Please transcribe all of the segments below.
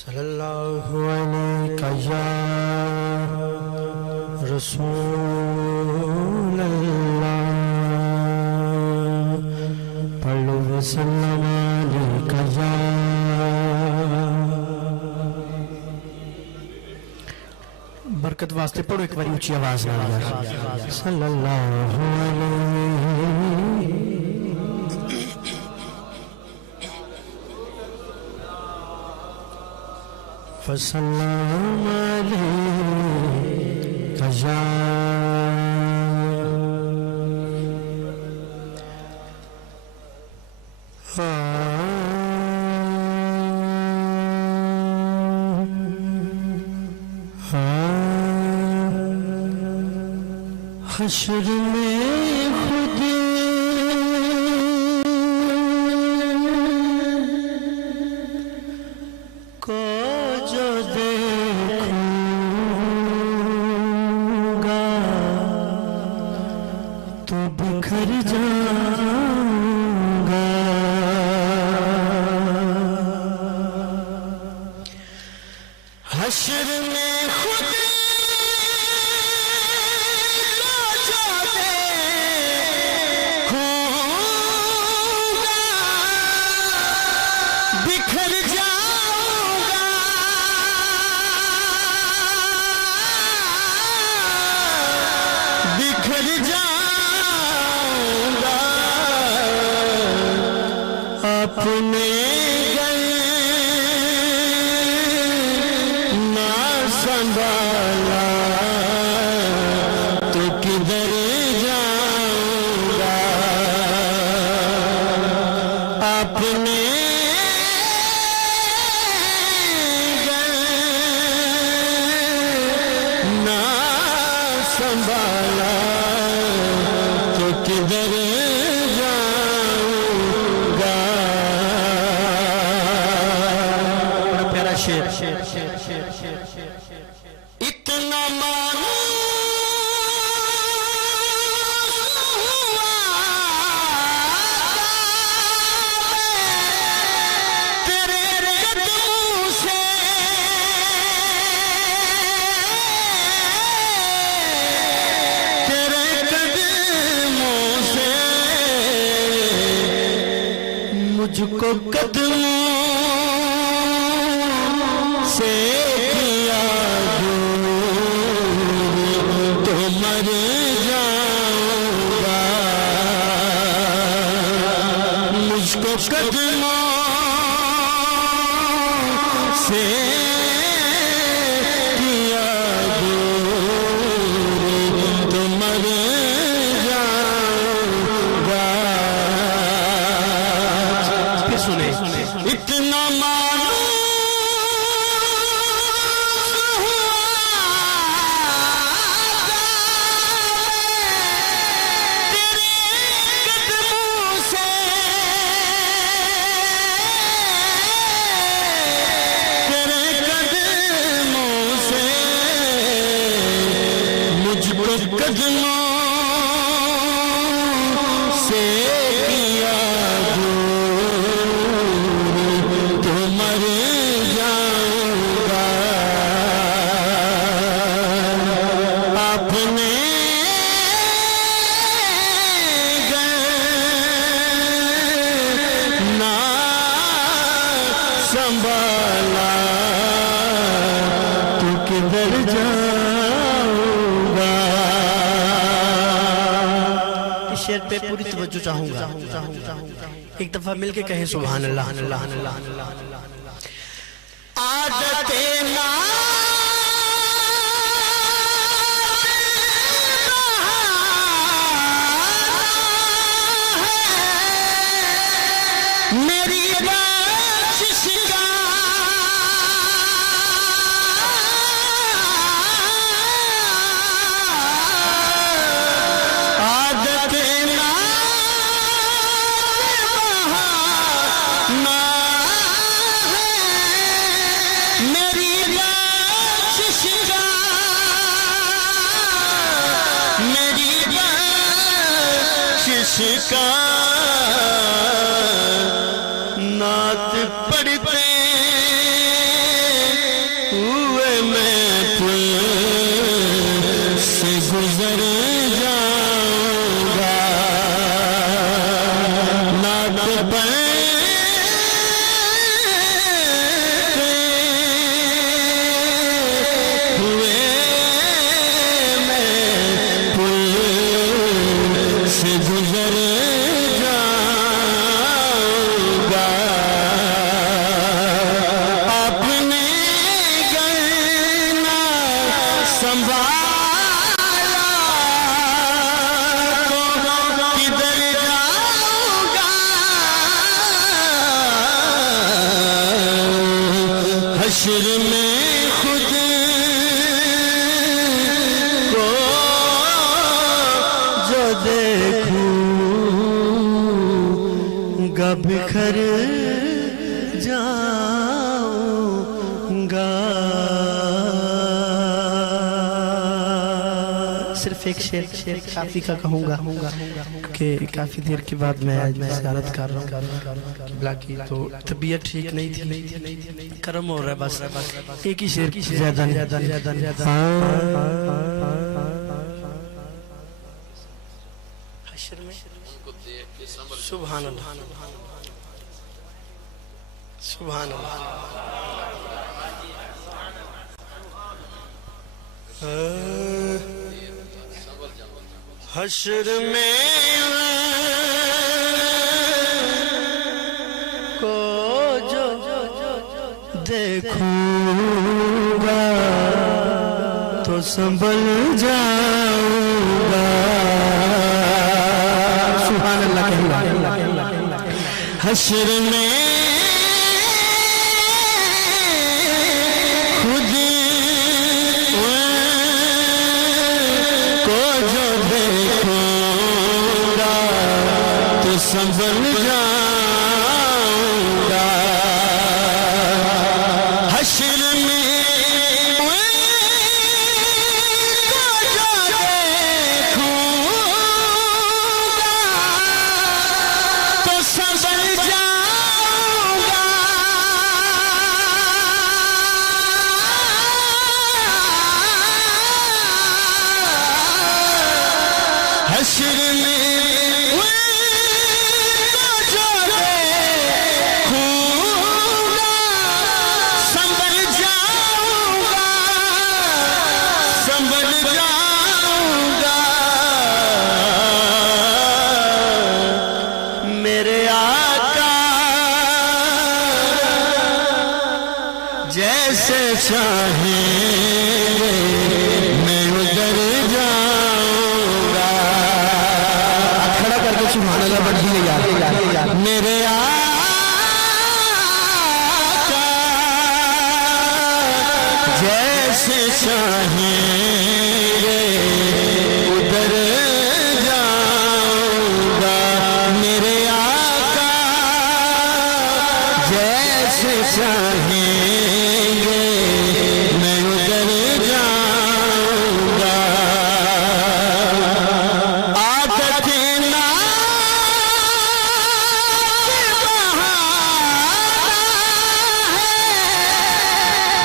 صلی اللہ علیہ یا رسول اللہ پڑھو وسلم علیہ یا برکت واسطے پڑھو ایک باری اونچی آواز نہ صلی اللہ علیہ فسلام علیکہ یا حشر میں خود کو جو دیکھوں گا تو بکھر جاؤں گا حشر میں خود بکھر جاؤں گا بکھر جاؤں گا اپنے گھر نہ سنبھالا تو کدھر جاؤں گا اپنے سنبھالا تو کدھر جاؤں گا بڑا پیارا شعر اتنا مجھ کو قدموں سے کیا دور تو مر جاؤں گا مجھ کو قدموں سے کیا دور تو مر اتنا معلوم تیرے قدموں سے مجھ کو قدموں سے کیا سنبھالا تو کدھر جاؤں گا اس شعر پہ پوری توجہ چاہوں گا ایک دفعہ مل کے کہیں سبحان اللہ عادت میری بخشش کا عادت نہ میری بخشش کا میری بخشش کا نعت پڑھتے حشر میں خود کو جو دیکھوں گا بکھر جاؤں گا. صرف ایک شعر کافی کا کہوں گا کہ کافی دیر کے بعد میں آج زیارت کر رہا ہوں قبلہ کی، تو طبیعت ٹھیک نہیں تھی، کرم ہو رہا ہے بس. ایک ہی شعر کی زیادہ حشر میں سبحان اللہ سبحان اللہ. حشر میں کو جو دیکھوں گا تو سنبھل جاؤں گا. سبحان اللہ کہنا. حشر میں خود کو جو دیکھوں گا تو سنبھل جاؤں گا. حشر میں حشر میں جو دیکھوں گا سنبھل جاؤں گا سنبھل جاؤں گا. میرے آقا جیسے چاہیں میں ادھر سبحان اللہ بڑھ گئی یار. میرے آقا جیسے چاہیں ادھر جاؤں گا. میرے آقا جیسے چاہیں میں ادھر جاؤں گا.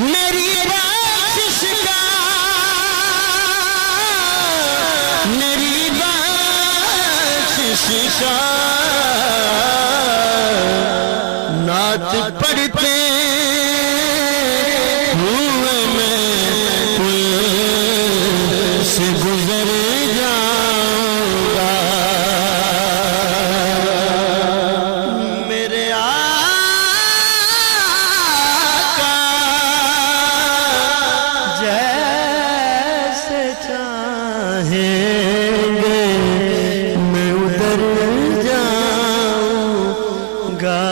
میری بخشش کا میری بخشش کا نعت پڑھتے ہوئے میں پل سے گزر جاؤں گا. میرے جیسے چاہیں گے میں ادھر جاؤں گا.